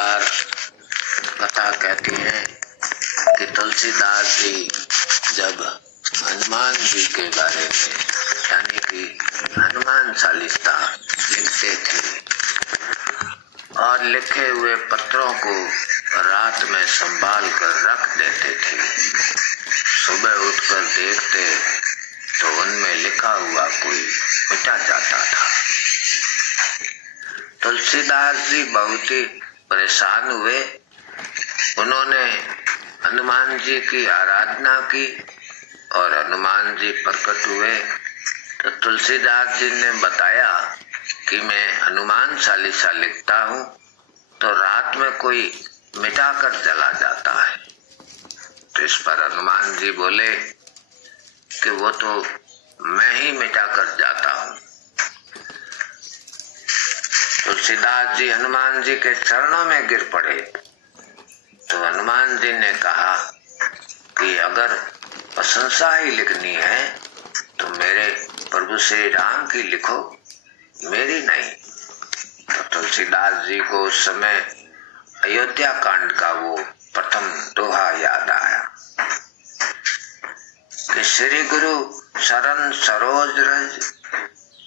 बार कथा कहती है कि तुलसीदास जी जब हनुमान जी के बारे में यानी कि हनुमान चालीसा लिखते थे और लिखे हुए पत्रों को रात में संभाल कर रख देते थे, सुबह उठकर देखते तो उनमें लिखा हुआ कोई मिटा जाता था। तुलसीदास जी बहुत ही परेशान हुए। उन्होंने हनुमान जी की आराधना की और हनुमान जी प्रकट हुए तो तुलसीदास जी ने बताया कि मैं हनुमान चालीसा लिखता हूँ तो रात में कोई मिटा कर चला जाता है। तो इस पर हनुमान जी बोले कि वो तो मैं ही मिटा कर जाता हूँ। तुलसीदास जी हनुमान जी के चरणों में गिर पड़े तो हनुमान जी ने कहा कि अगर प्रशंसा ही लिखनी है तो मेरे प्रभु श्री राम की लिखो, मेरी नहीं। तो तुलसीदास जी को उस समय अयोध्या कांड का वो प्रथम दोहा याद आया कि श्री गुरु शरण सरोज रज,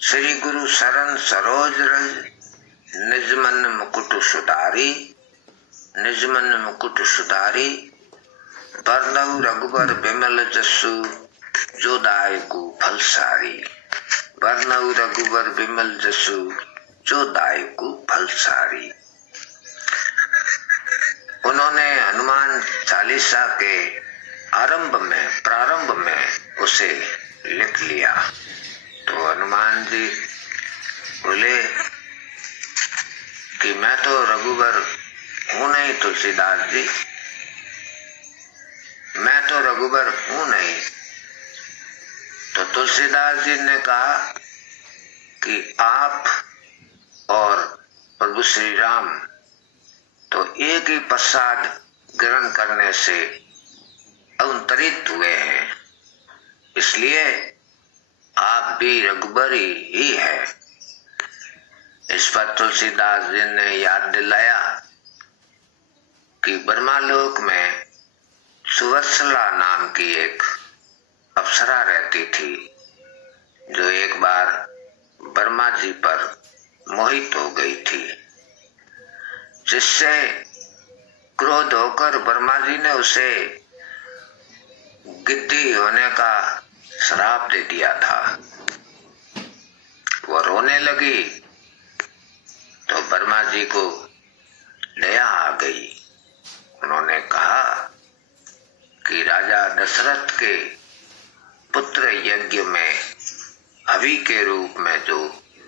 श्री गुरु शरण सरोज रज, निज मन मुकुट सुधारी, निज मन मुकुट सुधारी, बरनऊ रघुबर बिमल जसु, जो दायकु फल सारी, बरनऊ रघुबर बिमल जसु, जो दायकु फल सारी। उन्होंने हनुमान चालीसा के प्रारंभ में उसे लिख लिया। तो हनुमान जी बोले कि मैं तो रघुबर हूँ नहीं तुलसीदास जी, मैं तो रघुबर हूँ नहीं। तो तुलसीदास जी ने कहा कि आप और प्रभु श्री राम तो एक ही प्रसाद ग्रहण करने से अवतरित हुए हैं, इसलिए आप भी रघुबरी ही है। इस पर तुलसीदास जी ने याद दिलाया कि ब्रह्मालोक में सुवत्सला नाम की एक अप्सरा रहती थी जो एक बार ब्रह्मा जी पर मोहित हो गई थी, जिससे क्रोध होकर ब्रह्मा जी ने उसे गिद्धी होने का श्राप दे दिया था। वो रोने लगी तो ब्रह्मा जी को दया आ गई। उन्होंने कहा कि राजा दशरथ के पुत्र यज्ञ में हवि के रूप में जो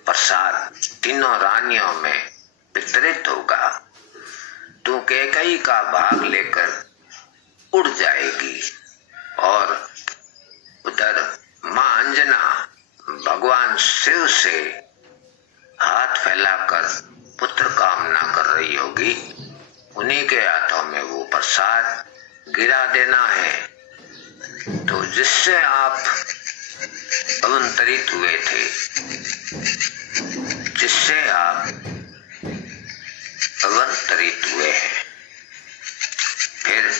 प्रसाद तीनों रानियों में वितरित होगा, तू कैकेयी का भाग लेकर उड़ जाएगी और उधर मां अंजना भगवान शिव से हाथ फैलाकर पुत्र कामना कर रही होगी, उन्हीं के हाथों में वो प्रसाद गिरा देना है। तो जिससे आप अवतरित हुए थे, जिससे आप अवतरित हुए हैं। फिर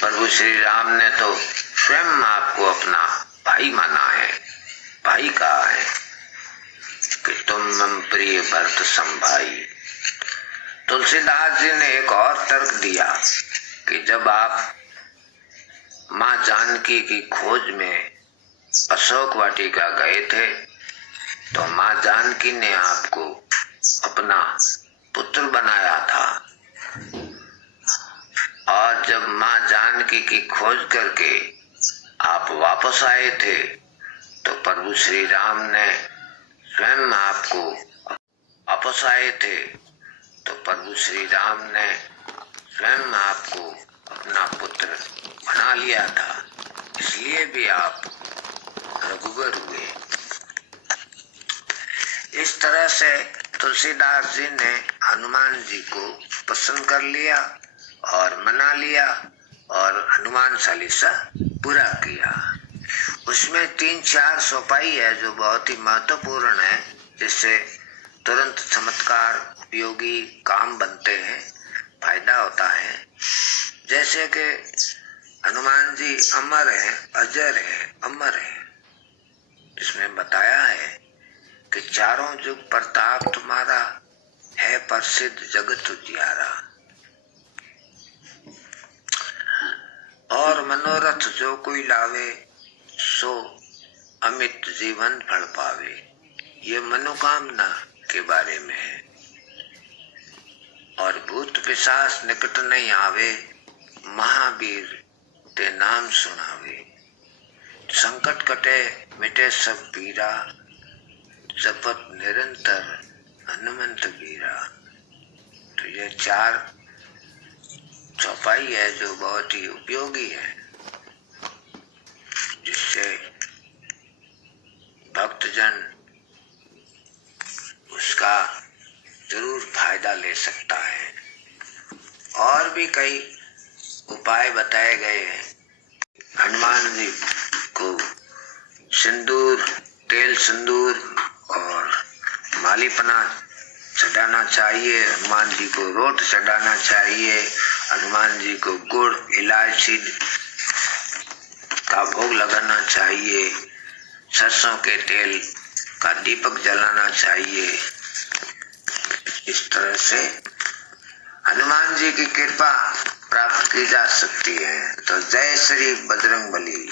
प्रभु श्री राम ने तो स्वयं आपको अपना भाई माना है, भाई कहा है कि तुम मम प्रिय भरत संभाई। तुलसीदास जी ने एक और तर्क दिया कि जब आप मां जानकी की खोज में अशोक वाटिका गए थे तो मां जानकी ने आपको अपना पुत्र बनाया था, और जब मां जानकी की खोज करके आप वापस आए थे तो प्रभु श्री राम ने स्वयं आपको वापस आए थे तो प्रभु श्री राम ने स्वयं आपको अपना पुत्र बना लिया था, इसलिए भी आप रघुबर हुए। इस तरह से तुलसीदास जी ने हनुमान जी को पसंद कर लिया और मना लिया और हनुमान चालीसा पूरा किया। उसमें 3-4 चौपाई है जो बहुत ही महत्वपूर्ण है, जिससे तुरंत चमत्कार उपयोगी काम बनते हैं, फायदा होता है। जैसे कि हनुमान जी अमर है, अजर है, अमर है। इसमें बताया है कि चारों युग प्रताप तुम्हारा है, प्रसिद्ध जगत उजियारा। और मनोरथ जो कोई लावे, सो अमित जीवन फल पावे। ये मनोकामना के बारे में है। और भूत पिशाच निकट नहीं आवे, महावीर ते नाम सुनावे। संकट कटे मिटे सब पीरा, जपत निरंतर हनुमंत वीरा। तो ये 4 चौपाई है जो बहुत ही उपयोगी है, जिससे भक्तजन उसका जरूर फायदा ले सकता है। और भी कई उपाय बताए गए हैं। हनुमान जी को सिंदूर, तेल सिंदूर और मालीपना चढ़ाना चाहिए। हनुमान जी को रोट चढ़ाना चाहिए। हनुमान जी को गुड़, इलायची का भोग लगाना चाहिए। सरसों के तेल का दीपक जलाना चाहिए। इस तरह से हनुमान जी की कृपा प्राप्त की जा सकती है। तो जय श्री बजरंगबली।